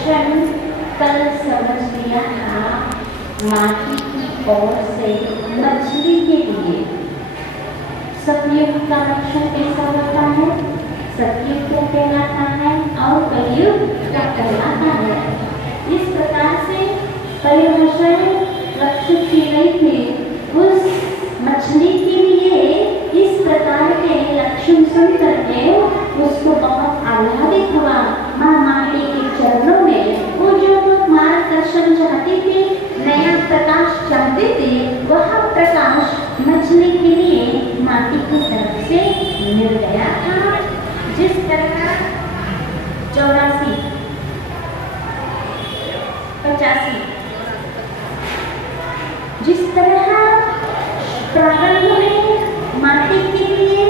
लक्षण कल समझ लिया था। माटी की ओर से मछली के लिए सतयुग का लक्षण कैसा होता है, सतयुग क्या कहलाता है और कलयुग क्या कहलाता है। इस प्रकार से परिभाषाएं लक्षित की गई थी। उस मछली के लिए इस प्रकार के लक्षण सुन करके उसको बहुत आह्लादित हुआ। माँ माटी के चरणों में वो जो मार्गदर्शन चाहती थी, नया प्रकाश चाहते थे, वह प्रकाश मछली के लिए माटी की तरफ से मिल गया था। जिस तरह 84, 85 जिस तरह प्रारंभ में माटी के लिए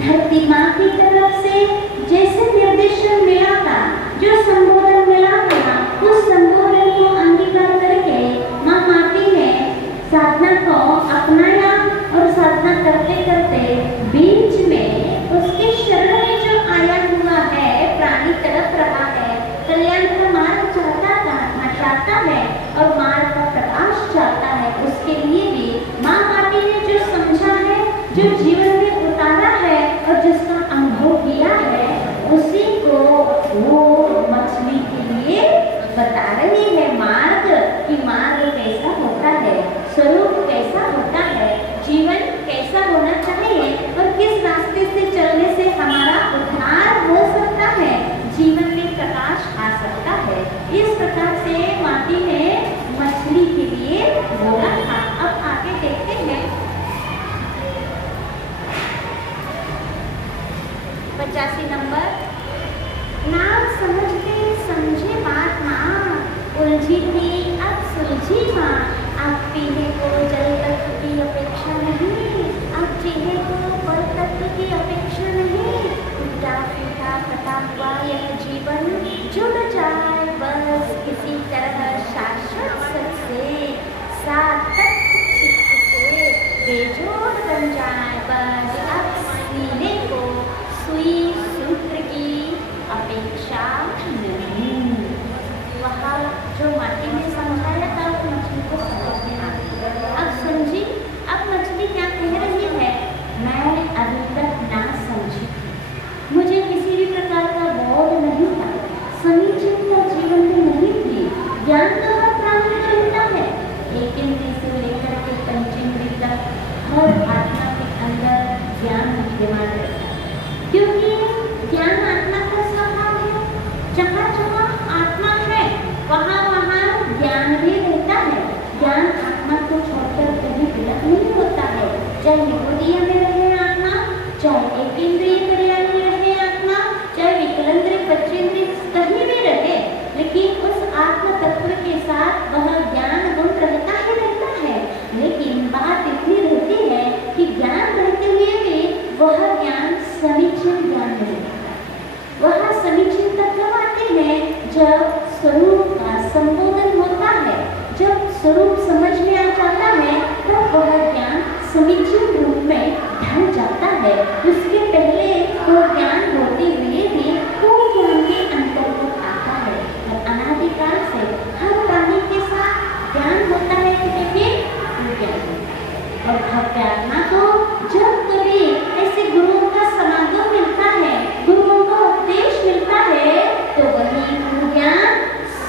धरती माँ की तरफ से जैसे निर्देशन मिला था, जो संबोधन मिला था, उस संबोधन को अंगीकार करके माँ माटी ने साधना को अपनाया और साधना करते करते बीच में उसके शरण में जो आया हुआ है प्राणी तड़प रहा है, कल्याण का मार्ग चाहता है और मार्ग का प्रकाश चाहता है, उसके लिए भी माँ माटी ने जो समझा है, जो जीवन में उतारा है और जिसका अनुभव किया है, उसी को वो मछली के लिए बता रही है मार्ग, कि मार्ग कैसा होता है, स्वरूप कैसा होता है, जीवन कैसा होना चाहिए और किस रास्ते से चलने से हमारा उद्धार हो सकता है, जीवन में प्रकाश आ सकता है। इस प्रकार से माटी ने मछली के लिए बोला था। अब आगे देखते हैं 85 नंबर। ना समझते समझे बात माँ, उलझी थी अब सुलझी माँ। अब पीने को जल तत्व की अपेक्षा नहीं, अब जीने को बल तत्व की अपेक्षा नहीं। टूटा फूटा फटा हुआ यह जीवन जुड़ जाए बस किसी तरह शाश्वत सच से, सार्थक चित्त से बेजोड़ बन जाए बस। अब सीने को सुई सूत्र की अपेक्षा नहीं। वहाँ जो माटी ने समझाया था वो मछली को समझ में आ गई। अब समझी, अब मछली क्या कह रही है, मैं अभी तक ना समझी थी, मुझे किसी भी प्रकार का बोध नहीं था, समीचीनता जीवन में नहीं थी। ज्ञान तो हर प्राणी को मिलता है, एक इंद्रिय से लेकर के पंचेंद्रिय तक हर आत्मा के अंदर ज्ञान विद्यमान रहता है, क्योंकि ज्ञान आत्मा का स्वभाव है। जहाँ जहाँ आत्मा है वहाँ वहाँ ज्ञान भी रहता है। ज्ञान आत्मा को छोड़कर कभी विलग नहीं होता है, चाहे विभूतिया में रहे आत्मा, चाहे एक इंद्रिय क्रिया में रहे आत्मा, चाहे विकलेंद्रिय पंचेंद्रिय कहीं भी रहे, लेकिन उस आत्म तत्व के साथ वह ज्ञान गुण रहता ही रहता है। लेकिन बात इतनी रहती है कि ज्ञान रहते हुए भी वह ज्ञान समीचीन ज्ञान नहीं रहता। वह समीचीन तत्व आते हैं जब स्वरूप का संबोधन होता है, जब स्वरूप समझ में आ जाता है, तब वह ज्ञान समीचीन रूप में ढल जाता है। उसके पहले वो ज्ञान होते हुए भी वो ज्ञान के अंतर्गत आता है। और अनादिकाल से हर प्राणी के साथ ज्ञान होता है कि देखिए ज्ञान होता है। और भव्य आत्मा को जब कभी ऐसे गुरुओं का समागम मिलता है, गुरुओं का उपदेश मिलता है, तो वही ज्ञान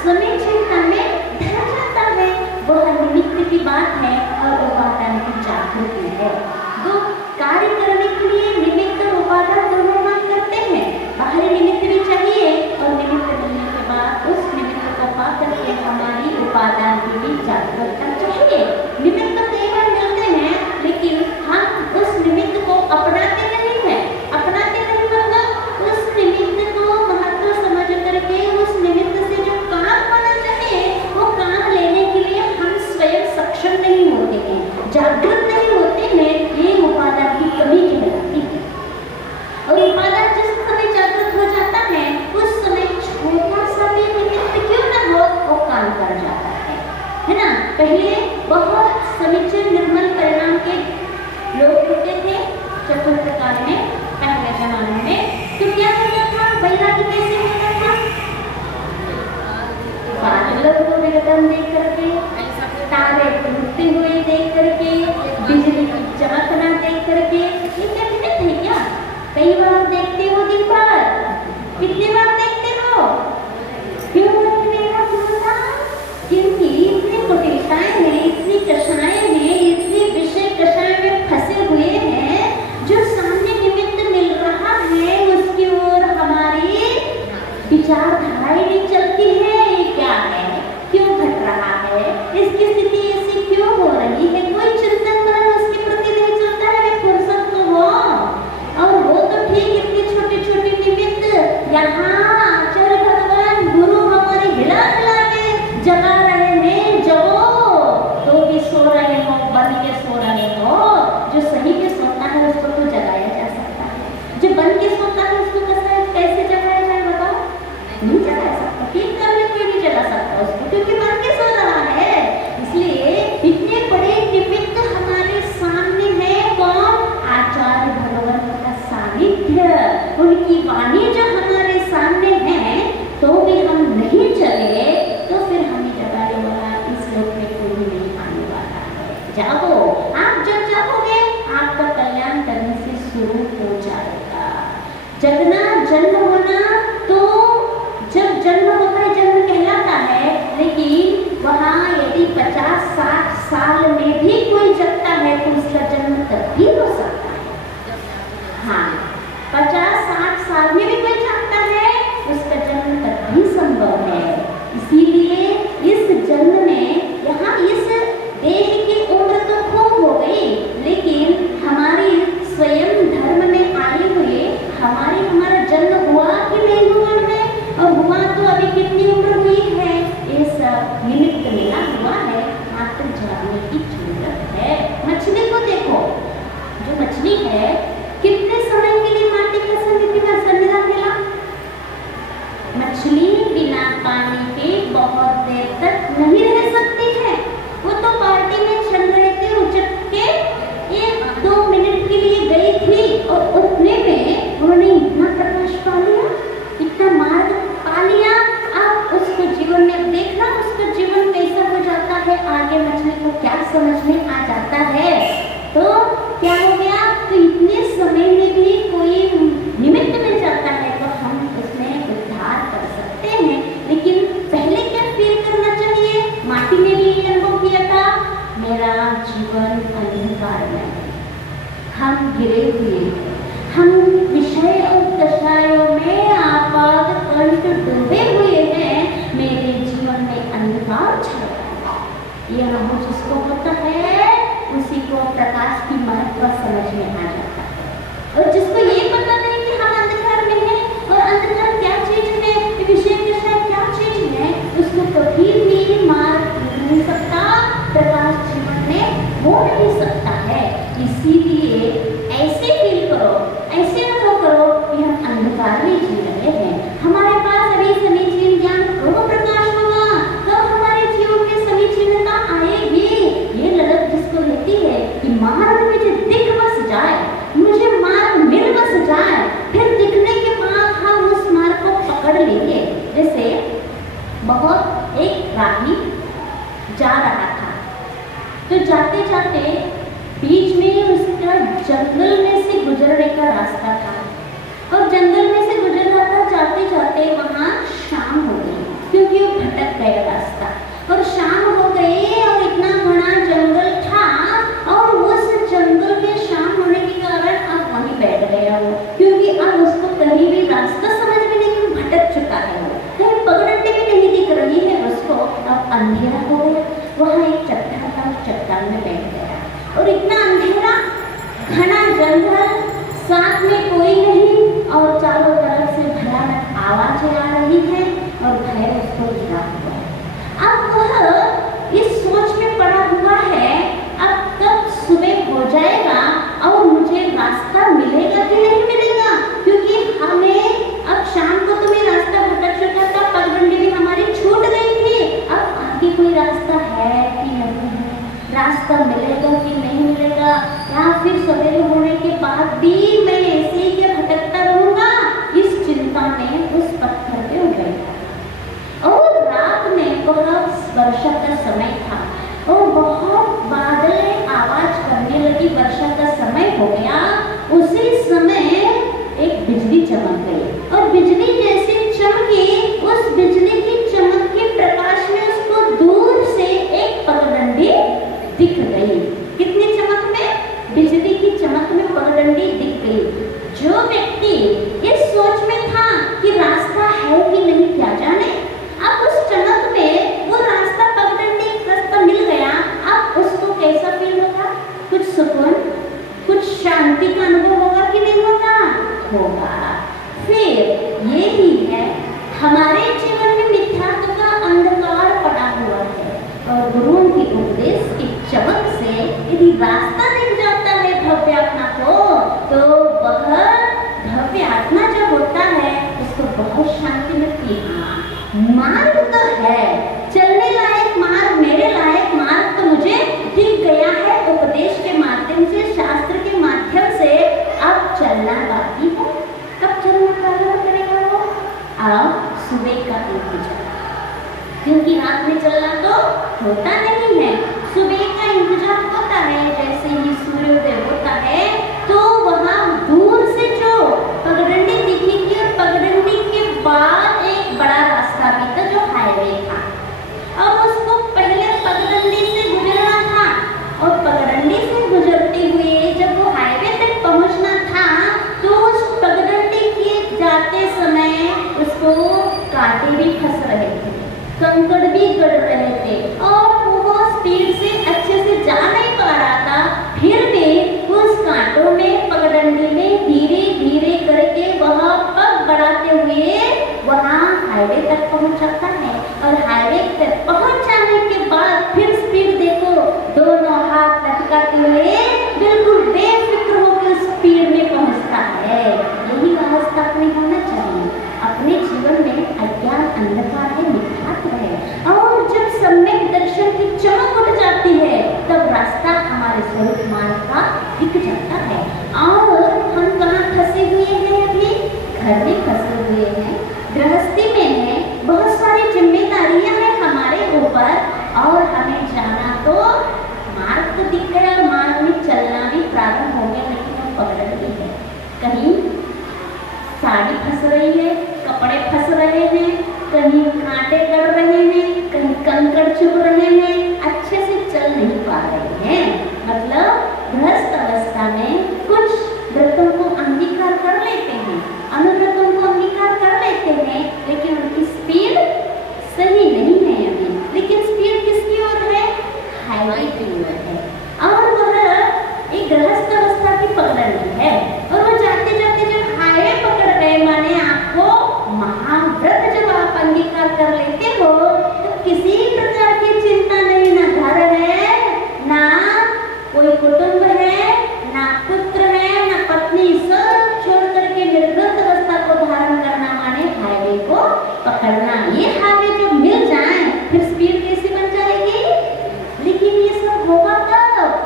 समीचीनता में ढल जाता है। वह निमित्त की बात है और उपादान की जागृति है। वो कार्य करने के लिए निमित्त और उपादान दोनों मांग करते हैं। बाहरी निमित्त भी चाहिए और निमित्त मिलने के बाद उस निमित्त को पा करके हमारी उपादान की भी जागरूकता चाहिए। निमित्त तो कई बार मिलते हैं, लेकिन हम उस निमित्त को अपनाते नहीं हैं। अपनाते नहीं मतलब उस निमित्त को महत्व समझ करके उस निमित्त से जो काम होना चाहिए वो काम लेने के लिए हम स्वयं सक्षम नहीं होते हैं, जागृत नहीं होते हैं। ये उपादान की कमी कहलाती है। और उपादान जिस समय जागृत हो जाता है, उस समय छोटा सा भी निमित्त क्यों ना हो वो काम कर जाता है ना। पहले बहुत समीचीन निर्मल परिणाम के लोग होते थे चतुर्थ काल में, पहले जमाने में। तो क्या होता था, वैराग्य कैसे होता था, बादलों को विरगन देख करके, तारे टूटते हुए देख करके, बिजली की चमकना देख करके, ये क्या निमित्त है क्या? कई बार देखते हो दिन भर, कितनी बार देखते हो? क्यों देखने का? क्योंकि इतनी कुटिलताएं हैं, इतनी कषाएं हैं, इतनी विषय कषाय में फंसे हुए हैं, जो सामने निमित्त मिल रहा है उसकी ओर हमारी विचारधाराएं नहीं चलती है। ये क्या है, क्यों घट रहा है, इसकी स्थिति ऐसी क्यों हो रही है, कोई चिंतन करना उसके प्रति नहीं चलता है। फुर्सत तो हो, और वो तो ठीक इतनी छोटी छोटी निमित्त यहाँ आचार्य भगवान गुरु हमारे हिला हिला के जगा रहे हैं। जगो तो भी सो रहे हो, बन के सो रहे हो। जो सही के सोता है उसको तो जगाया जा सकता है, जो बन के सोता है उसको कैसे जगाया जाए बताओ? नहीं जगा सकता, ठीक करने कोई नहीं जगा सकता उसको, क्योंकि बन के सो रहा है। इसलिए इतने बड़े निमित्त हमारे सामने है कौन? आचार्य भगवान का सानिध्य, उनकी वाणी जो हमारे सामने है, तो भी हम नहीं चले तो फिर हमें जगाने वाला इस लोक में कोई नहीं आने वाला है। जागो, आप जब जागोगे आपका कल्याण करने से शुरू हो जाएगा। जगना जन्म होना, तो जब जन्म होता है जन्म कहलाता है, लेकिन वहाँ यदि 50-60 साल में भी कोई जगता है तो उसका जन्म तब भी हो सकता है। हाँ, 50-60 साल में भी कोई जागता है उसका जन्म तब भी संभव है। इसीलिए इस जन्म में यहाँ इस देह की उम्र तो खूब हो गई, लेकिन हमारी स्वयं धर्म में आए हुए हमारा जन्म हुआ कि नहीं हुआ है, और हुआ तो अभी कितनी उम्र हुई है, ये सब निमित्त मिला हुआ है, मात्र जागने की जरूरत है। मछली को देखो, जो मछली है कितने समय के लिए माटी के सन्निधान मिला? मछली बिना पानी के बहुत देर तक नहीं रह सकती है। वो तो पार्टी में चल रहे थे, उचट के 1-2 मिनट के लिए गई थी, और उतने में उन्होंने इतना प्रकाश पा लिया, इतना मार्ग पा लिया। अब उसको जीवन में देखना, उसका जीवन कैसा हो जाता है, आगे मछली को क्या समझ में आ जाता है। तो क्या हो गया, तो इतने समय में भी कोई निमित्त मिल जाता है तो हम उसमें उद्धार कर सकते हैं। लेकिन पहले क्या फील करना चाहिए? माटी ने भी ये अनुभव किया था, मेरा जीवन अंधकार में, हम गिरे हुए, हम विषय और कषायों में आपाद कंठ डूबे हुए हैं, मेरे जीवन में अंधकार छाया है। यह अनुभव जिसको होता है उसी को प्रकाश की महत्व समझ में आ जाता है। और जिसको ये पता नहीं कि हम अंधकार में हैं और अंधकार क्या चीज है, विषय कषाय क्या चीज है, उसको कभी भी मार्ग नहीं सकता, प्रकाश जीवन में हो नहीं सकता है। इसीलिए ऐसे फील करो, ऐसे अनुभव करो कि हम अंधकार में जी रहे हैं। हमारे पास अभी समीचीन ज्ञान कब प्रकाश होगा, कब हमारे जीवन में समीचीनता आएगी। ये ललक जिसको रहती है कि मार्ग मुझे दिख बस जाए, मुझे मार्ग मिल बस जाए, फिर दिखने के बाद हम उस मार्ग को पकड़ लेंगे। जैसे बहुत एक राही जा रहा था, तो जाते जाते बीच में उसका जंगल में से गुजरने का रास्ता था, और जंगल में से गुजर रहा था, जाते जाते वहाँ शाम हो गई, क्योंकि वो भटक गया रास्ता, और शाम हो गई और इतना घना जंगल था, और उस जंगल में शाम होने के कारण अब वहीं बैठ गया वो, क्योंकि अब उसको कहीं भी रास्ता समझ में नहीं, भटक चुका है वो, कहीं पगडंडी भी नहीं दिख रही है उसको। अब अंधेरा हो गया, वहाँ एक चट्टान था, चट्टान में बैठ गया, और इतना अंधेरा, घना जंगल, साथ में कोई नहीं, और चारों तरफ से भयानक आवाजें आ रही है, और भय उसको घिरा हुआ है। अब वह इस सोच में पड़ा हुआ है, अब कब सुबह हो जाएगा और मुझे रास्ता मिलेगा कि नहीं मिलेगा, क्योंकि हमें अब शाम को तुम्हें रास्ता भटक चुका था, पगडंडी भी हमारी छूट गई थी, अब आगे कोई रास्ता है कि नहीं है, रास्ता मिलेगा कि नहीं मिलेगा, या फिर सवेरे होने के बाद भी मैं ऐसे ही क्या भटकता रहूंगा, इस चिंता में उस पत्थर पे उतर गया। और रात में वह वर्षा का समय था और बहुत बादल आवाज करने लगी, वर्षा का समय हो गया। उसी समय एक बिजली चमक गई और बिजली जैसे चमकी, उस बिजली की चमक के प्रकाश में उसको दूर से एक पगडंडी दिख गई। कितनी चमक में? बिजली की चमक में पगडंडी दिख गई। जो व्यक्ति इस सोच में था कि रास्ता है कि नहीं क्या जाने, अब उस चमक में वो रास्ता पगडंडी रास्ता मिल गया। अब उसको कैसा फील होगा? कुछ सुकून, कुछ शांति का अनुभव होगा कि नहीं होगा? होगा। फिर यही है, हमारे जीवन में मिथ्यात्व का अंधकार पड़ा हुआ है और गुरुओं की उपदेश की चमक से यदि रास्ता दिख जाता है भव्य आत्मा को, तो वह भव्य आत्मा जब होता है उसको बहुत शांति मिलती है। मार्ग तो है, चलने लायक मार्ग, मेरे लायक मार्ग तो मुझे दिख गया है उपदेश के माध्यम से, शास्त्र के माध्यम से। अब चलना बाकी है। कब चलना प्रारंभ करेगा वो? अब सुबह का इंतजार, क्योंकि रात में चलना तो होता नहीं है, सुबह का इंतजार होता है। जैसे ही सूर्योदय होता है तो वहाँ दूर से जो पगडंडी दिखेगी और पगडंडी के बाद एक बड़ा रास्ता भी था जो हाईवे था। अब उसको पहले पगडंडी से गुजरना था और पगडंडी से गुजरते हुए जब वो हाईवे तक पहुंचना था तो उस पगडंडी के जाते समय उसको कांटे भी फंस रहे थे, कंकड़ भी गड़ रहे थे और वो स्पीड से अच्छे से जा नहीं पा रहा था। फिर भी उस कांटों में, पगडंडी में धीरे धीरे करके वह पग बढ़ाते हुए वहाँ हाईवे तक पहुँच जाता है और हाईवे तक पहुँच जाने के बाद फिर स्पीड देखो, दोनों हाथ लटकाते हुए बिल्कुल बेफिक्र होकर स्पीड में पहुँचता है। यही अवस्था अपनी होना चाहिए। अपने जीवन में अज्ञान अंधकार है, मिथ्यात्व है और जब सम्यक दर्शन की चमक उठ जाती है तब रास्ता हमारे स्वरूप मार्ग का दिख जाता है। और हम कहाँ फंसे हुए हैं? अभी घर में फंसे हुए हैं, गृहस्थी में है, बहुत सारी जिम्मेदारियां हैं हमारे ऊपर और हमें जाना तो मार्ग तो दिख गया और मार्ग में चलना भी प्रारंभ हो गया, लेकिन हम पकड़ रही है। कहीं साड़ी फंस रही है, कपड़े फंस रहे हैं, कहीं कांटे गड़ रहे हैं, कहीं कंकड़ चुभ रहे हैं, अच्छे से चल नहीं पा रहे हैं। मतलब गृहस्थ अवस्था में कुछ व्रतों को अंगीकार कर लेते हैं, अनुव्रतों को अंगीकार कर लेते हैं, लेकिन उनकी स्पीड सही नहीं है अभी। लेकिन स्पीड किसकी ओर है? हाईवे की ओर है और वह एक गृहस्थ अवस्था की पगडंडी है और वह जाते जाते जब हाईवे पकड़ गए, माने आपको महाव्रत जब आप अंगीकार कर लेते हो तो किसी प्रकार की चिंता नहीं, ना घर है, ना कोई कुटुंब है, ना पुत्र है, ना पत्नी, सब छोड़ करके निर्वृत अवस्था को धारण करना माने हाईवे को पकड़ना। ये हाईवे जब मिल जाए फिर स्पीड कैसे बन जाएगी? लेकिन ये सब होगा कब?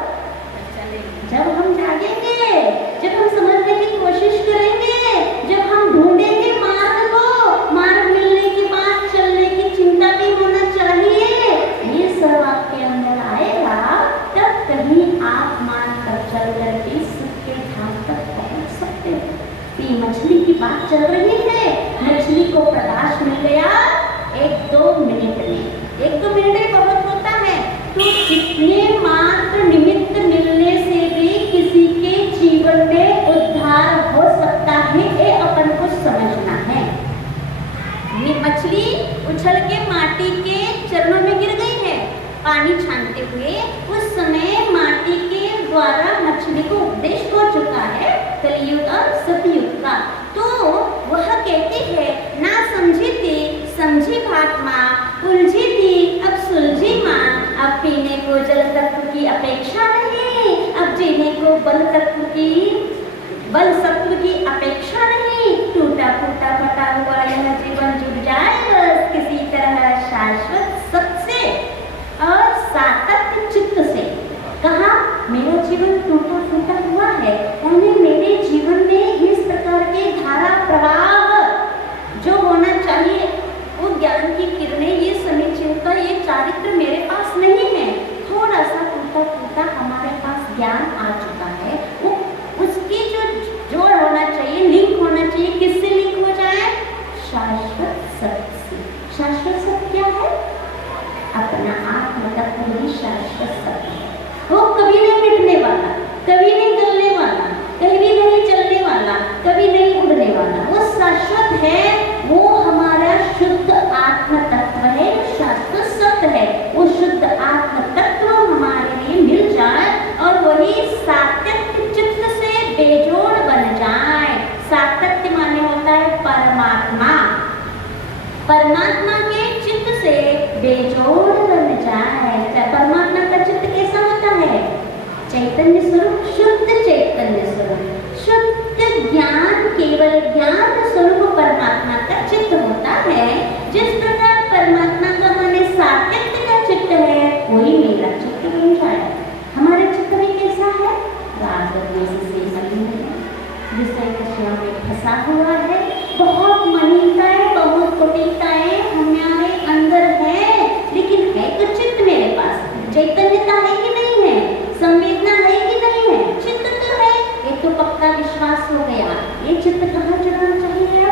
जब हम जागेंगे, जब हम समझने की कोशिश करेंगे, जब हम ढूंढेंगे मार्ग को। मार्ग मिलने के बाद चलने की चिंता भी होना चाहिए। ये सब आपके अंदर आएगा तब कहीं आप मान कर चल करके सुख के धाम तक पहुंच सकते हो। ये मछली की बात चल रही है, मछली को प्रकाश मिल गया 1-2 मिनट में। 1-2 मिनट में बहुत होता है, तो कितने मात्र निमित्त मिलने से भी किसी के जीवन में उद्धार हो सकता है, ये अपन को समझना है। ये मछली उछल के माटी के चरणों में गिर गई है पानी छानते हुए। उस समय माटी के द्वारा मछली को उपदेश हो चुका है कलियुग और सतयुग का। तो वह कहती है, ना समझी थी समझी भात माँ, उलझी थी अब सुलझी माँ। अब पीने को जल तत्व की अपेक्षा नहीं, अब जीने को बल सत्व की अपेक्षा नहीं। टूटा फूटा फटा हुआ यह जीवन जुड़ जाए बस किसी तरह शाश्वत सत्य और सातत्य चित्त से। कहा मेरा जीवन टूटा फूटा हुआ है, यानी मेरे जीवन में इस प्रकार के धारा प्रवाह जो होना चाहिए वो ज्ञान की किरणें, ये समीचिनता अपना आत्म तत्व ही शाश्वत सत्य है। वो कभी नहीं मिटने वाला, कभी नहीं गलने वाला, कभी नहीं चलने वाला, कभी नहीं उड़ने वाला। वो शाश्वत है, वो हमारा शुद्ध आत्म तत्व है, शाश्वत सत्य है। वो शुद्ध आत्म तत्व हमारे लिए मिल जाए और वही सातत्य चित्त से बेजोड़ बन जाए। सातत्य माने होता है परमात्मा, परमात्मा के चित्त से बेजोड़ बन जाए। परमात्मा का चित्त कैसा होता है? चैतन्य स्वरूप, शुद्ध चैतन्य स्वरूप, शुद्ध ज्ञान, केवल ज्ञान स्वरूप परमात्मा का चित्त होता है। जिस प्रकार परमात्मा का माने सातत्य का चित्त है, वही मेरा चित्त बन जाए। हमारे चित्त में कैसा है? राग द्वेष से मलिन है, विषय विषयों में फंसा हुआ है, बहुत मलिनताएं, बहुत कुटिलताएं हमारे अंदर है। लेकिन है तो चित्त मेरे पास, चैतन्यता है कि नहीं है, संवेदना है कि नहीं है, चित्त तो है। ये तो पक्का विश्वास हो गया। ये चित्त कहाँ जुड़ना चाहिए?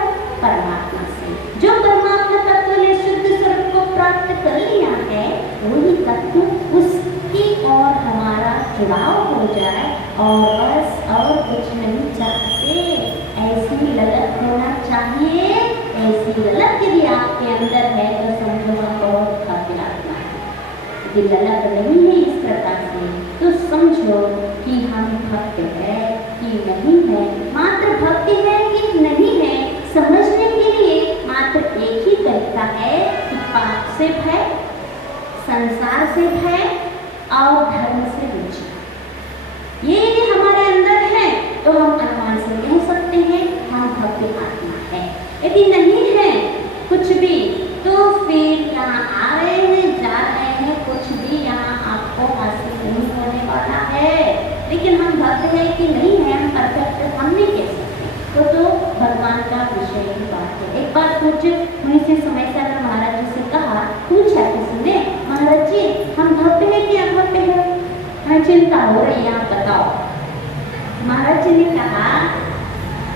परमात्मा से। जो परमात्मा तत्व ने शुद्ध स्वरूप को प्राप्त कर लिया है, वही तत्व उसकी और हमारा जुड़ाव हो जाए और बस और कुछ नहीं चाहते। ऐसी ललक होना चाहिए। ऐसी ललक यदि आपके अंदर है तो समझो हम बहुत भाग्य आत्मा है। यदि ललक नहीं है इस प्रकार से तो समझो कि हम भक्त है कि नहीं है। मात्र भक्ति है कि नहीं है समझने के लिए मात्र एक ही तरीका है कि पाप से भय, संसार से भय और धर्म से रुचि। ये यदि हमारे अंदर है तो हम अनुमान से कह सकते हैं हम भक्ति आत्मा है। यदि नहीं है कुछ भी तो फिर यहाँ आ रहे हैं, जा रहे हैं, कुछ भी यहाँ आपको हासिल नहीं होने वाला है। लेकिन हम भक्त है कि नहीं है, हम परफेक्ट हम नहीं कह सकते। तो भगवान का विषय की बात है। एक बार पूज्य मुनि से समय सागर महाराज जी से कहा, पूछा किसी ने, महाराज जी हम भक्त है कि अभक्त है, हमें चिंता हो रही है, आप बताओ। महाराज जी ने कहा,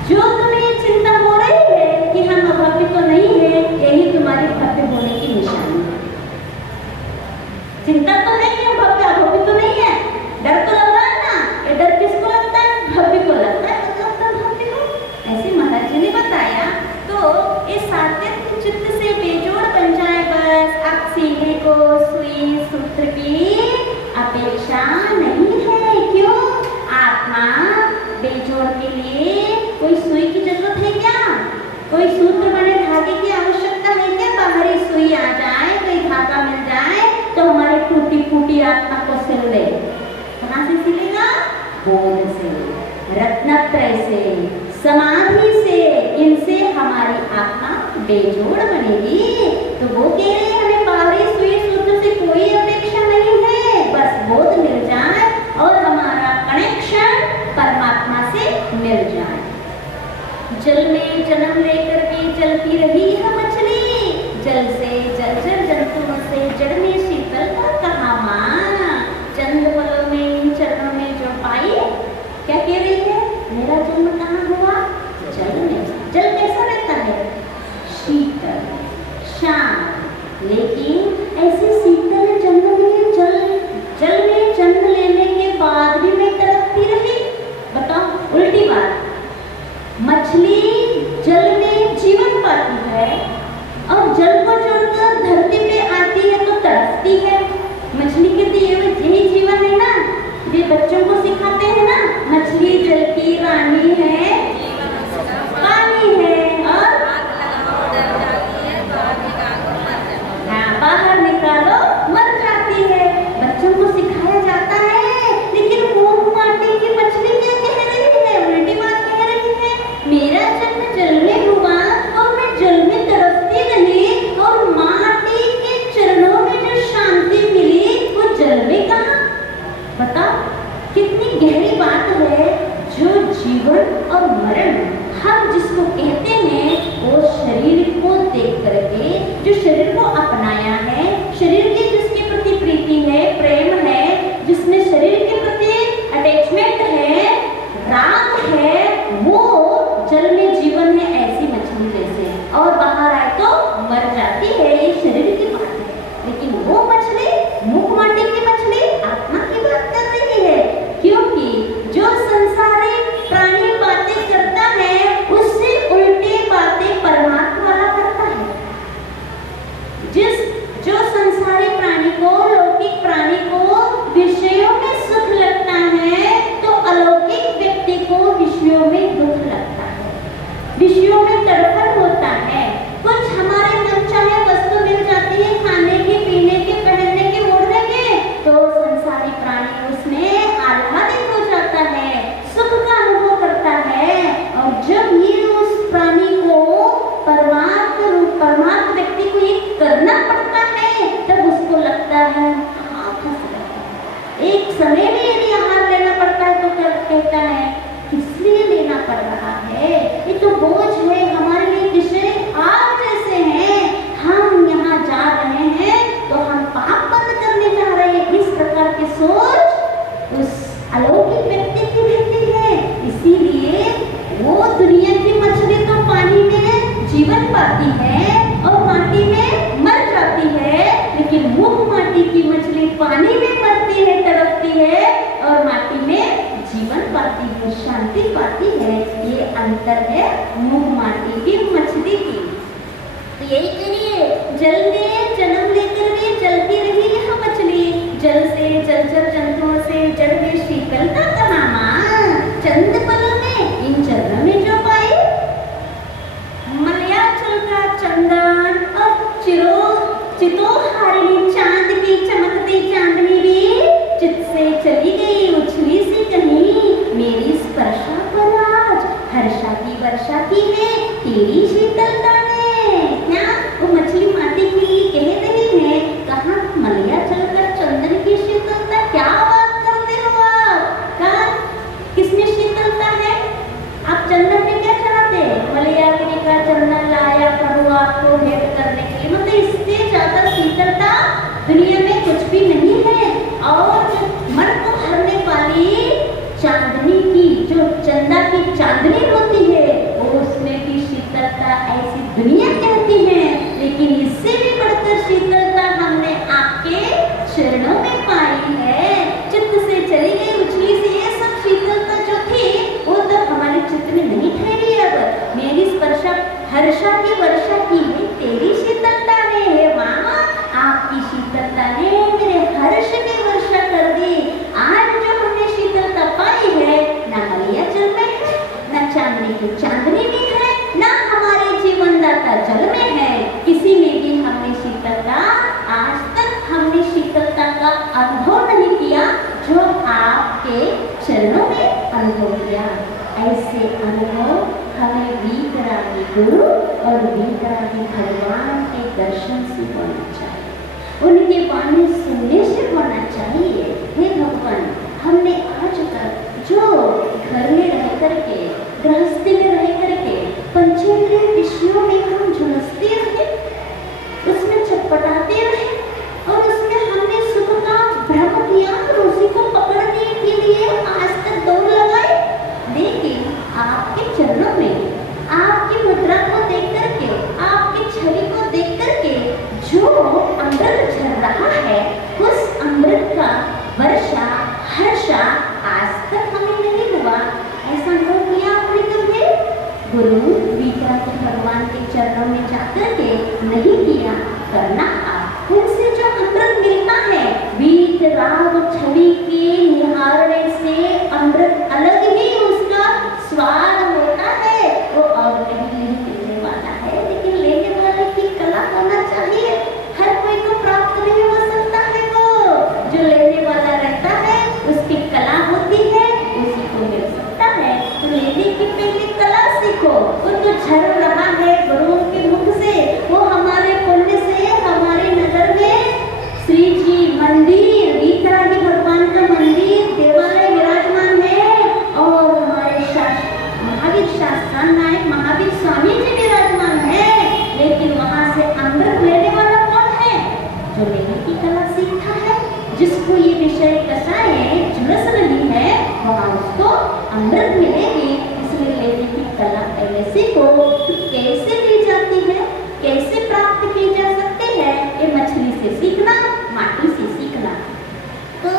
जो तुम्हें चिंता हो रही है कि हम अभक्त तो नहीं है, यही तुम्हारी भक्त होने की निशानी है। चिंता तो है कि हम भक्त अभक्त तो नहीं है, डर तो लग रहा है ना। ये डर किसको लगता है? भक्त को लगता है। तो लगता है भक्त को। ऐसे महाराज जी ने बताया। तो इस सातत्य चित्त से बेजोड़ बन जाए, बस आप सीने को सुई सूत्र की अपेक्षा नहीं है। क्यों? आत्मा बेजोड़ के लिए कोई सुई की जरूरत है क्या? कोई सूत्र बने धागे की आवश्यकता है क्या? बाहरी सुई आ जाए, कोई धागा मिल जाए तो हमारी टूटी फूटी आत्मा को सिल दे। कहाँ से सिलेगा? बोध से, रत्नत्रय से, समाधि से। इनसे हमारी आत्मा बेजोड़ बनेगी। तो वो कह रहे हैं हमें बाहरी सुई सूत्र से कोई अपेक्षा नहीं है, बस बोध मिल जाए और हमारा कनेक्शन परमात्मा से मिल जाए। जल में जन्म लेकर भी जलती रही है मछली, जल से जलचर जंतुओं से जड़ में शीतलता कहाँ मां। चंद्र फलों में चरणों में जो पाई, क्या कह रही है? मेरा जन्म कहाँ हुआ? जल में। जल कैसा रहता है? शीतल, शांत। लेकिन ऐसे शीतल जन्म में जल में जन्म लेने के बाद भी मैं तड़पती रही। बताओ, उल्टी बात। मछली जल में जीवन पाती है और जल को छोड़कर धरती पे आती है तो तड़पती है। मछली के दिए हुए यही जीवन है ना। ये बच्चों को सिखाते हैं ना, मछली जल की रानी है, पानी है और हाँ, बाहर निकालो कहता है किस लिए लेना पड़ रहा है, ये तो बोझ है हमारे लिए, विषय आग जैसे हैं, हम यहाँ जा रहे हैं तो हम पाप बंद करने जा रहे हैं। इस प्रकार की सोच उस अलौकिक व्यक्ति की रहती है। इसीलिए वो दुनिया की मछली तो पानी में जीवन पाती है और माटी में मर जाती है, लेकिन मूंग माटी की मछली पानी में मरती है, तड़पती है और माटी में जीवन पाती है, शांति पाती है। ये अंतर है मूंग माटी की मछली की। तो यही करिए, जल में जन्म लेकर भी जलती रही यह मछली, जल से जलचर जंतुओं से जड़ में शीतलता कहाँ मां, चंद पलों में इन चरणों में जो पाई। मलयाचल का चंदन और चितोहारिणी चांद की चमकती चांदनी भी चित से चली गई उछली सी कहीं, मेरी स्पर्शा पर आज हर्षा की वर्षा की है तेरी शीतलता ने। क्या वो मछली माटी के लिए कह रही है, कहाँ मलयाचल का चंदन की शीतलता, क्या बात करते हो आप, कहाँ किसमें शीतलता है? आप चंदन में क्या चढ़ाते, मलयागिरी का चंदन लाया प्रभु आपको भेंट करने के लिए, मतलब इससे ज्यादा शीतलता दुनिया में कुछ भी नहीं है। और मन को हरने वाली चांदनी की जो चंदा की चांदनी होती है, वो उसमें भी शीतलता ऐसी दुनिया कहती है, लेकिन इससे भी बढ़कर शीतलता हमने आपके चरणों में पाई है। चित्त से चली गई उछली से ये सब शीतलता जो थी वो तो हमारे चित्त में नहीं ठहरी। अब मेरी स्पर्शा हर्षा की वर्षा की है तेरी शीतलता ने, है माँ आपकी शीतलता ने मेरे हर्ष की वर्षा कर दी। आज जो हमने शीतलता पाई है, ना मलयाचल में है, ना चांदनी की चांदनी में है, ना हमारे जीवनदाता जल में है, किसी में भी हमने शीतलता, आज तक हमने शीतलता का अनुभव नहीं किया जो आपके चरणों में अनुभव किया। ऐसे अनुभव हमें वीतरागी गुरु और वीतरागी भगवान के दर्शन से होना चाहिए, उनके वाणी सुनने से होना चाहिए। हे भगवान, हमने आज तक जो घर में रह करके, गृहस्थी में रह करके पंचेंद्रिय विषयों में हम झुलसते रहे, उसमें छटपटाते रहे और उसमें हमने सुख का भ्रम किया और उसी को पकड़ने के लिए आज तक दौड़ लगाए। लेकिन आपके चरणों में आपकी मुद्रा को देख करके, आपकी छवि को देख करके जो अमृत झर रहा है, उस अमृत का वर्षा हर्षा आज तक हमें नहीं हुआ। ऐसा अनुभव किया आपने कभी? गुरु वीतरागी भगवान के चरणों में जाकर के नहीं किया, करना आप। उनसे जो अमृत मिलता है, वीतराग छवि के निहारने से अमृत अलग ही उसका स्वाद होता है, वो और कहीं नहीं मिलने वाला है। लेकिन लेने वाले की कला होना चाहिए, हर कोई को प्राप्त नहीं हो सकता है। वो जो लेने वाला रहता है उसकी कला होती है, उसी को मिल सकता है। तो लेने की पहले कला सीखो। वो तो झर रहा है गुरुओं के मुख से, वो हमारे पुण्य से हमारे नगर में श्री जी मंदिर, वीतरागी भगवान का मंदिर, देवालय विराजमान है और हमारे महावीर शास्त्रांत नायक महावीर स्वामी जी विराजमान है। लेकिन वहां से अमृत लेने वाला कौन है? जो लेने की कला सीखा है, जिसको ये विषय कसाएं झुलस रही है, वहां उसको अमृत मिलेगी। इसलिए लेने की कला पहले सीखो। तो कैसे ली जाती है, कैसे प्राप्त की जा सकती है? ये मछली से सीखना, माटी से सीखना। तो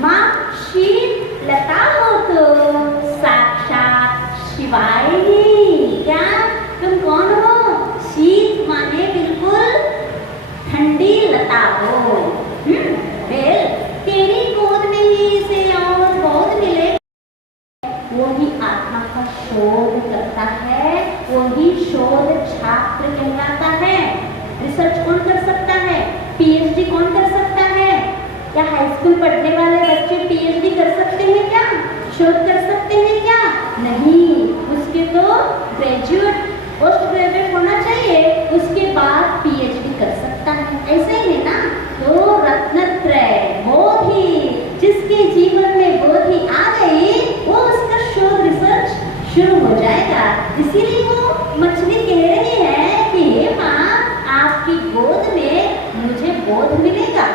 माँ शीतलता हो तो साक्षात शिवाय ही। क्या तुम कौन हो? शीत माने बिल्कुल ठंडी लता हो। वेल तेरी गोद में ही से और बहुत मिले, वो ही आत्मा का शोध करता है, वो ही शोध छात्र कहलाता है। रिसर्च कौन कर सकता है? पीएचडी कौन कर सकता है? क्या हाई स्कूल पढ़ने वाले बच्चे पीएचडी कर सकते हैं क्या? शोध कर सकते हैं क्या? नहीं, उसके तो ग्रेजुएट पोस्ट ग्रेजुएट होना चाहिए, उसके बाद पीएचडी कर सकता है। ऐसे ही है ना? तो रत्नत्रय बोधि, जिसके जीवन में बोधि आ गई इसीलिए वो मछली कह रही है कि हे माँ, आपकी गोद में मुझे बोध मिलेगा,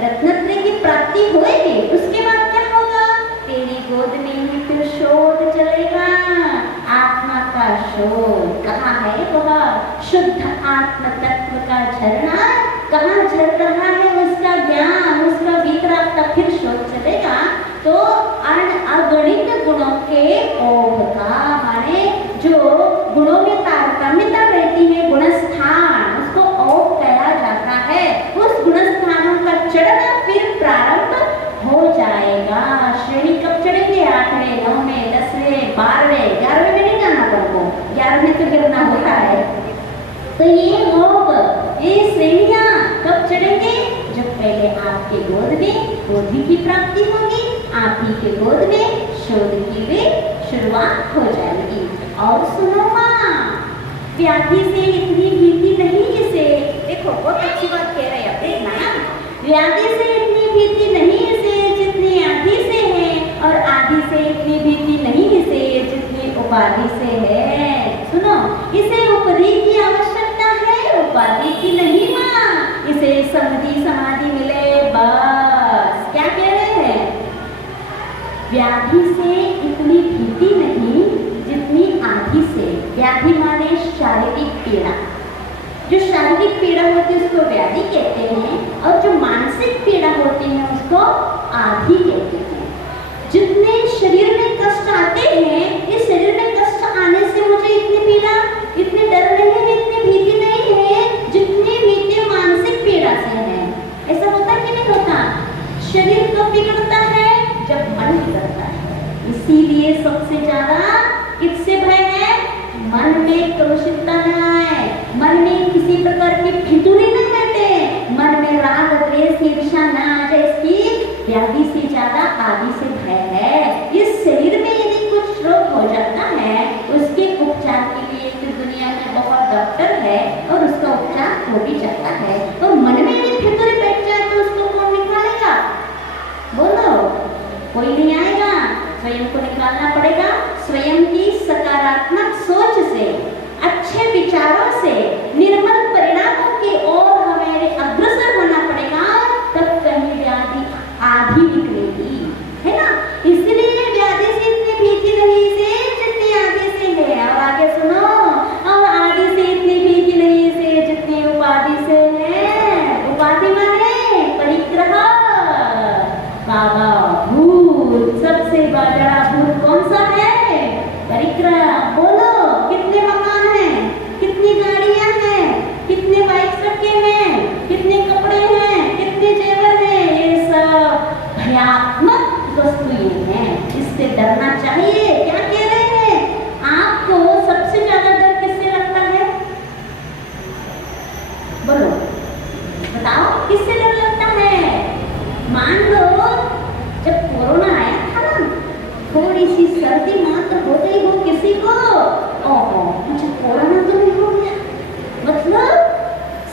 रत्नत्रय की प्राप्ति होगी। उसके बाद क्या होगा? तेरी गोद में ही फिर शोध चलेगा, आत्मा का शोध। कहाँ है वह शुद्ध आत्म तत्व का झरना? कहाँ झर रहा है उसका ज्ञान, उसका वितराग का फिर शोध चलेगा। तो अगणित गुणों के ओघ का, माने जो गुणों में तारतम्यता रहती है, गुणस्थान, उसको ओघ कहा जाता है। उस गुणस्थानों का चढ़ना फिर प्रारंभ हो जाएगा। श्रेणी कब चढ़ेंगे? 8वें, 9वें, 10वें, 12वें, 11वें में नहीं जाना तुमको, 11वें तो गिरना होता है। तो ये ओघ, ये श्रेणियां कब चढ़ेंगे? जब पहले आपके गोद में बोधि की प्राप्ति होगी, आप ही के गोद में शोध की वे शुरुआत हो जाएगी। और सुनो माँ, व्याधि से इतनी भीति नहीं इसे, देखो बहुत अच्छी बात कह रहे हैं, देखना, व्याधि से इतनी भीति नहीं इसे जितनी आदि से है, और आदि से इतनी भीति नहीं इसे जितनी उपाधि से है। सुनो, इसे उपाधि की आवश्यकता है, उपाधि की नहीं माँ। इसे समाधि समाधि मिले बस। क्या कह रहे हैं? व्याधि से इतनी भीति नहीं जितनी आदि से। व्याधि माने शारीरिक पीड़ा, जो शारीरिक पीड़ा होती है उसको व्याधि कहते हैं, और जो मानसिक पीड़ा होती है उसको आदि कहते हैं। जितने शरीर में कष्ट आते हैं, इस शरीर में कष्ट आने से मुझे इतनी पीड़ा, इतने डर नहीं है, इतनी भीति नहीं है जितनी भीति मानसिक पीड़ा से है। ऐसा होता कि नहीं होता? शरीर कब बिगड़ता है? जब मन बिगड़ता है। इसीलिए सबसे ज्यादा किससे भय है? मन में कलुषितता न आए, मन में किसी प्रकार की फितूरी न बैठे, मन में राग द्वेष ईर्ष्या न आ जाए, इसकी व्याधि से ज्यादा आदि से भय है। इस शरीर में यदि कुछ रोग हो जाता है, उसके उपचार के लिए तो दुनिया में बहुत डॉक्टर है और उसका उपचार हो भी जाता है। और मन में यदि फितूरी बैठ जाए तो उसको कौन निकालेगा? बोलो, कोई नहीं आएगा, स्वयं को निकालना पड़ेगा। स्वयं की सकारात्मक सोच से, अच्छे विचारों से, निर्मल परिणामों की ओर हमें अग्रसर होना पड़ेगा, तब कहीं व्याधि आधी निकलेगी, है ना? इसलिए व्याधि से इतनी भीति नहीं से जितनी आदि से है। और आगे सुनो, और आदि से इतनी भीति नहीं से जितनी उपाधि से है। उपाधि माने परिग्रह, बाबा भूत, सबसे बड़ा भूत कौन सा है? परिग्रह। बोलो, कितने मकान हैं, कितनी गाड़ियां हैं, कितने बाइक रखे हैं, कितने कपड़े हैं, कितने जेवर हैं, ये सब भयात्मक वस्तुएं हैं, इससे डरना चाहिए। क्या कह रहे हैं? आपको सबसे ज्यादा डर किससे लगता है? बोलो, बताओ, किससे डर लगता है? मान लो जब कोरोना आया था ना, थोड़ी सी सर्दी मात्र हो गई हो किसी को, ओहो मुझे कोरोना तो नहीं हो गया। मतलब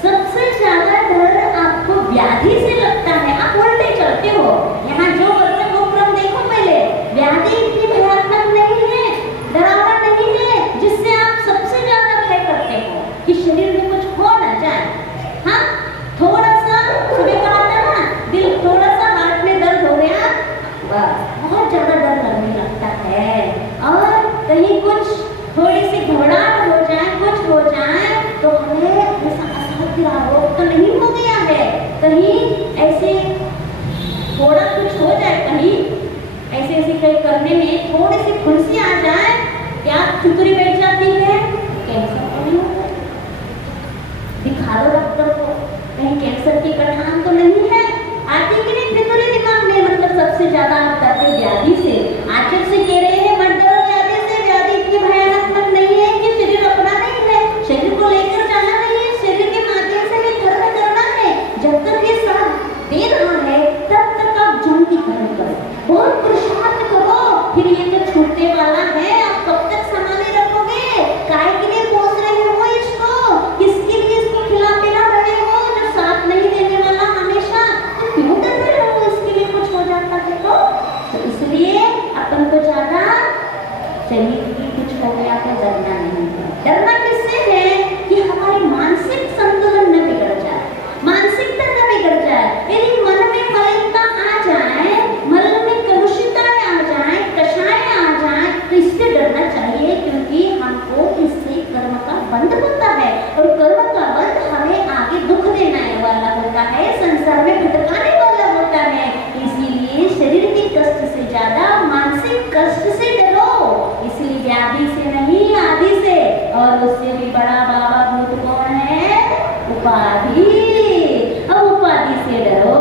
सबसे ज्यादा डर आपको व्याधि से लगता है। आप उल्टे चलते हो। यहाँ जो करते वो क्रम देखो पहले। व्याधि इतनी भयानक नहीं है, डरावना नहीं है, जिससे आप सबसे ज्यादा भय करते हो कि शरीर में कुछ हो ना जाए। हाँ, थोड़ा सा सुबह का आता ना, दिल थोड़ा सा हार्ट में दर्द हो गया, बस बहुत ज्यादा डर लगने लगता है। और कहीं कुछ थोड़ी सी घबराहट हो जाए, होता है, संसार में भटकाने वाला होता है। इसीलिए शरीर के कष्ट से ज्यादा मानसिक कष्ट से डरो, इसलिए व्याधि से नहीं आदि से। और उससे भी बड़ा बाबा भूत कौन है? उपाधि। अब उपाधि से डरो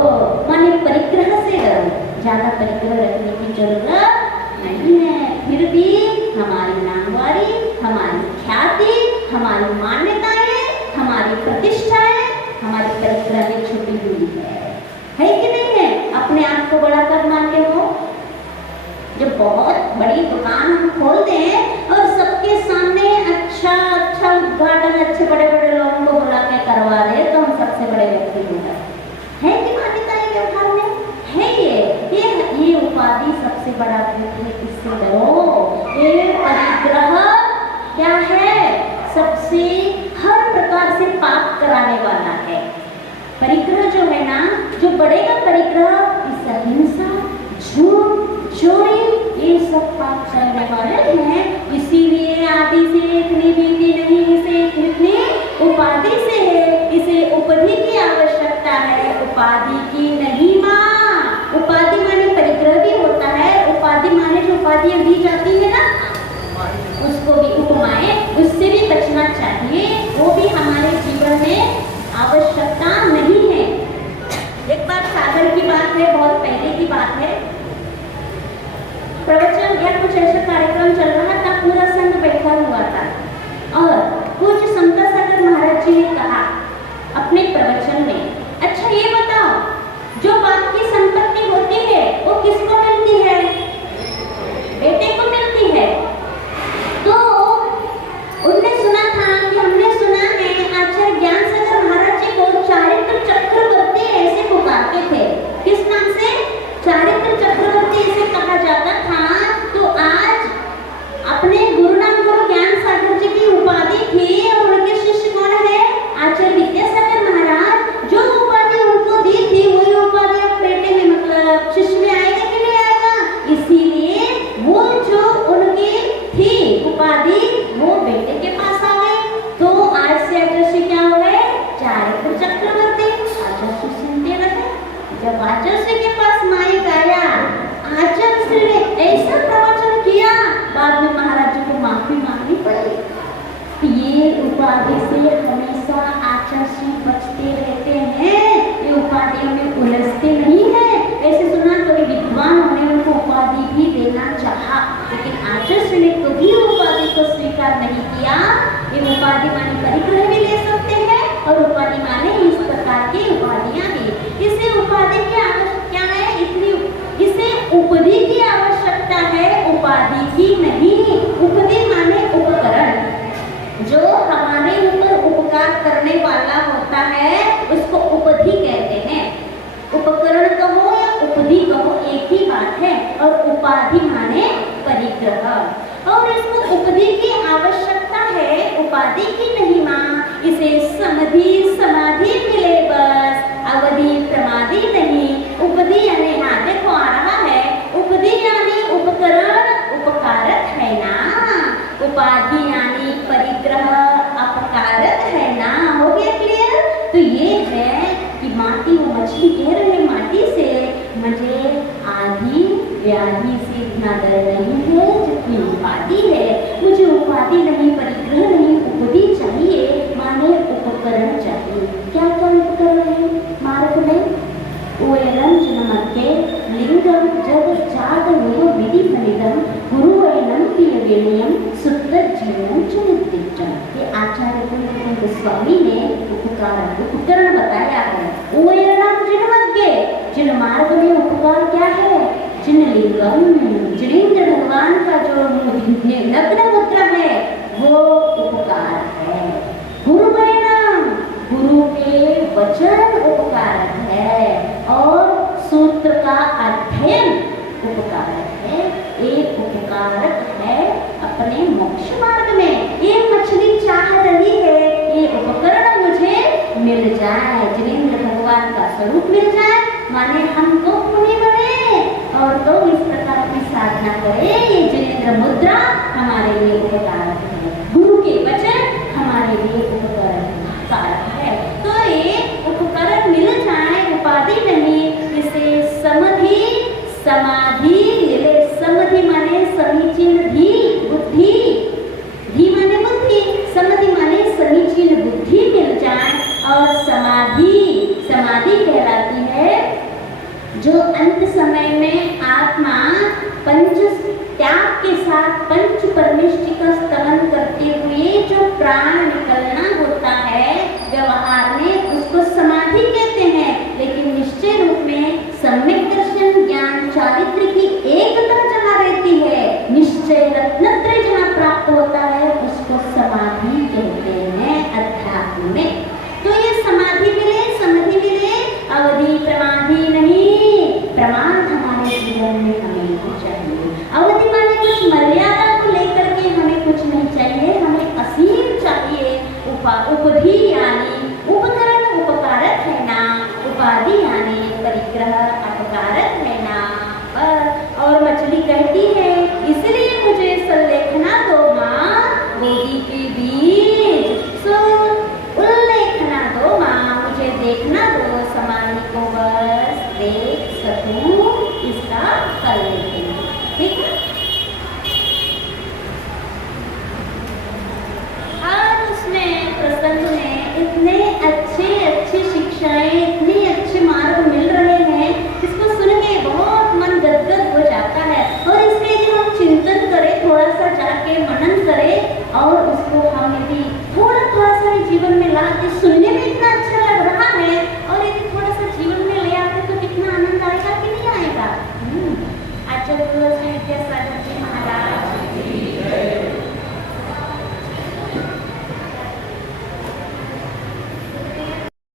माने परिग्रह से डरो, ज्यादा परिग्रह रखने की जरूरत नहीं है। फिर भी हमारी नामवारी, हमारी ख्याति, हमारी मान्यताएं, हमारी प्रतिष्ठाएं हमारी परिग्रह में छुपी हुई है कि नहीं है? अपने आप को बड़ा कब मानते हो? जब बहुत बड़ी दुकान हम खोल दें और सबके सामने अच्छा उद्घाटन अच्छे बड़े बड़े लोगों को बुला के करवा दे तो हम सबसे बड़े व्यक्ति हो गए, है कि मान्यता है व्यवहार में? है ये उपाधि सबसे बड़ा भूत है, इससे डरो। ये परिग्रह क्या है? सबसे हर प्रकार से पाप कराने वाला है। परिग्रह जो है ना, जो बढ़ेगा परिग्रह, इस अहिंसा, झूठ, चोरी, ये सब पाप करने वाले हैं। इसीलिए आदि से इतनी बीती नहीं, इसे इतनी उपाधि से है, इसे उपाधि की आवश्यकता है, उपाधि की नहीं माँ। उपाधि माने परिग्रह भी होता है, उपाधि माने जो उपाधियां दी जाती है ना, उसको भी उपमाएं, उससे भी बचना चाहिए। वो भी हमारे जीवन में आवश्यकता नहीं है। एक बार सागर की बात है, बहुत पहले की बात है, प्रवचन या कुछ ऐसा कार्यक्रम चल रहा था, पूरा संघ बैठा हुआ था और कुछ संत सागर महाराज जी ने कहा अपने प्रवचन में, अच्छा ये बताओ, जो बाप की संपत्ति होती है वो किसको मिलती है? बेटे को मिलती है। तो उनने सुना था कि हमने सुना है आचार्य ज्ञान सागर महाराज जी को चारित्र चक्रवर्ती ऐसे पुकारते थे। किस नाम से? चारित्र चक्रवर्ती ऐसे कहा जाता था। तो आज अपने गुरु नाम गुरु ज्ञान सागर जी की उपाधि थी और उनके शिष्य कौन है? आचार्य विद्यासागर महाराज। जो उपाधि उनको दी थी वही उपाधि अब बेटे में मतलब शिष्य में आएगा कि नहीं आएगा? इसीलिए वो जो उनकी थी उपाधि वो बेटे के पास आ गई। तो आज से आचार्य क्या हो गए? चारित्र चक्रवर्ती। आचार्य सुनते रहे। जब आचार्य के पास माइक आया, आचार्य ने ऐसा प्रवचन किया, बाद में महाराज जी को माफी मांगनी पड़ी। ये उपाधि से हमेशा आचार्य बचते रहते हैं, ये उपाधियों में उलझते नहीं है। ऐसे सुना कभी विद्वान होने उनको उपाधि भी देना चाहा, लेकिन आचार्य ने कभी उपाधि को स्वीकार नहीं किया। ये उपाधि माने परिग्रह भी ले सकते हैं और उपाधि माने इस प्रकार की उपाधियां भी। इसे उपाधि की आवश्यकता है, इसे उपाधि की आवश्यकता है, उपाधि की नहीं। उपाधि माने उपकरण, जो हमारे ऊपर उपकार करने वाला होता है उसको उपाधि कहते हैं। उपकरण कहो या उपाधि कहो एक ही बात है। और उपाधि माने परिग्रह, और इसको उपाधि की आवश्यकता है, उपाधि की नहीं माँ। इसे समधि समाधि मिले बस, अवधि प्रमादी नहीं। उपाधि यानी हाँ देखो आ रहा है, उपाधि यानी उपकरण, उपकारक है ना। उपाधि यानी परिग्रह, अपकारक है ना। हो गया क्लियर? तो ये है कि माटी वो मछली कह रहे माटी से मुझे आधी व्याधि से इतना डर नहीं है जितनी उपाधि है। मुझे उपाधि नहीं, परिग्रह नहीं, उपाधि चाहिए माने उपकरण चाहिए। क्या क्या उपकरण है मार्ग में? ओयरम जनमध्य लिंगम जग जात योग विधि फलितम गुरुवैनम प्रियवेणियम सुत्तर जीवनम चुनित्यम। ये आचार्य कुंद गोस्वामी ने उपकरण बताया है। ओयरम जनमध्य, जिन मार्ग में उपकार क्या है? जिन लिंगम, जिनेन्द्र भगवान का जो नग्न मुद्रा है वो उपकार है। गुरुवैनम, गुरु के वचन उपकारक है और सूत्र का अध्ययन उपकारक है। एक उपकारक है अपने मोक्ष मार्ग में। ये मछली चाह रही है ये उपकरण मुझे मिल जाए, जिनेन्द्र भगवान का स्वरूप मिल जाए, माने हम तो पुण्य बने और तो इस प्रकार की साधना करे। ये जिनेन्द्र मुद्रा हमारे लिए उपकारक है, गुरु के वचन हमारे लिए उपकारक है। तो ये उपकरण मिल जाए जो अंत समय में आत्मा पंच त्याग के साथ पंच परमेष्टि